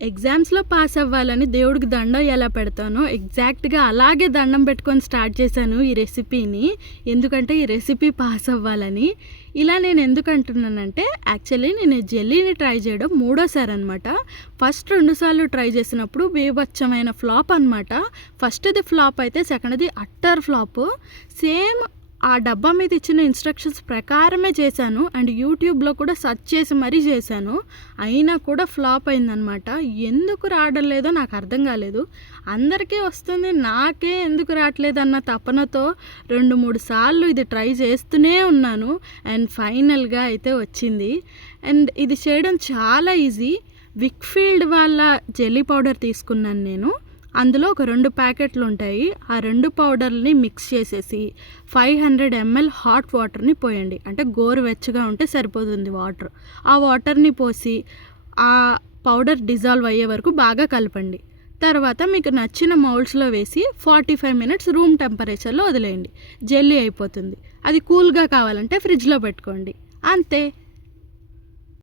ఎగ్జామ్స్‌లో పాస్ అవ్వాలని దేవుడికి దండం ఎలా పెడతానో, ఎగ్జాక్ట్‌గా అలాగే దండం పెట్టుకొని స్టార్ట్ చేశాను ఈ రెసిపీని. ఎందుకంటే, ఈ రెసిపీ పాస్ అవ్వాలని. ఇలా నేను ఎందుకు అంటున్నానంటే, యాక్చువల్లీ నేను ఈ జెల్లీని ట్రై చేయడం మూడోసారనమాట. ఫస్ట్ 2 సార్లు ట్రై చేసినప్పుడు బీభత్సమైన ఫ్లాప్ అనమాట. ఫస్ట్‌ది ఫ్లాప్ అయితే, సెకండ్‌ది అట్టర్ ఫ్లాపు. సేమ్ ఆ డబ్బా మీద ఇచ్చిన ఇన్స్ట్రక్షన్స్ ప్రకారమే చేశాను. అండ్ యూట్యూబ్లో కూడా సెర్చ్ చేసి మరీ చేశాను. అయినా కూడా ఫ్లాప్ అయిందనమాట. ఎందుకు రావడం లేదో నాకు అర్థం కాలేదు. అందరికీ వస్తుంది, నాకే ఎందుకు రావట్లేదు అన్న తపనతో 2-3 సార్లు ఇది ట్రై చేస్తూనే ఉన్నాను. అండ్ ఫైనల్గా అయితే వచ్చింది. అండ్ ఇది చేయడం చాలా ఈజీ. విక్ఫీల్డ్ వాళ్ళ జెల్లీ పౌడర్ తీసుకున్నాను నేను. అందులో ఒక 2 ప్యాకెట్లు ఉంటాయి. ఆ 2 పౌడర్ని మిక్స్ చేసేసి 500 ml హాట్ వాటర్ని పోయండి. అంటే గోరువెచ్చగా ఉంటే సరిపోతుంది వాటర్. ఆ వాటర్ని పోసి ఆ పౌడర్ డిజాల్వ్ అయ్యే వరకు బాగా కలపండి. తర్వాత మీకు నచ్చిన మౌల్డ్స్లో వేసి 45 మినిట్స్ రూమ్ టెంపరేచర్లో వదిలేయండి. జెల్లీ అయిపోతుంది. అది కూల్గా కావాలంటే ఫ్రిడ్జ్లో పెట్టుకోండి. అంతే.